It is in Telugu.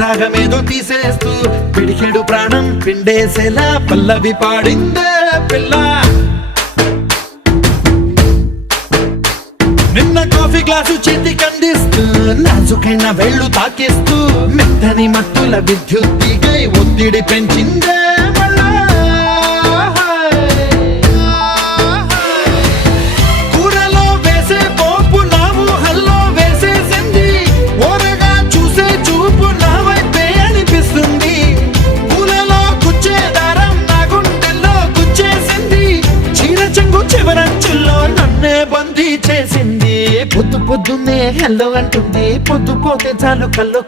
రాగమేదో తీసేస్తూ పిడికెడు ప్రాణం పిండేసేలా పల్లవి పాడిందే పిల్ల. నిన్న కాఫీ గ్లాసు చేతి కందిస్తూ నాజుకైన వేళ్ళు తాకిస్తూ మెత్తని మత్తుల విద్యుత్ తీగై ఒత్తిడి పెంచిందే మళ్ళా. కూరలో వేసే పోపు నా ఊహల్లో వేసేసింది, ఓరగా చూసే చూపు నా వైపే అనిపిస్తుంది. పూలలో గుచ్చే దారం నా గుండెల్లో గుచ్చేసింది, చీర చెంగు చివరంచుల్లో నన్నే బందీ చేసింది. పొద్దు పొద్దున్నే హెల్లో అంటుంది, పొద్దు పోతే చాలు కల్లో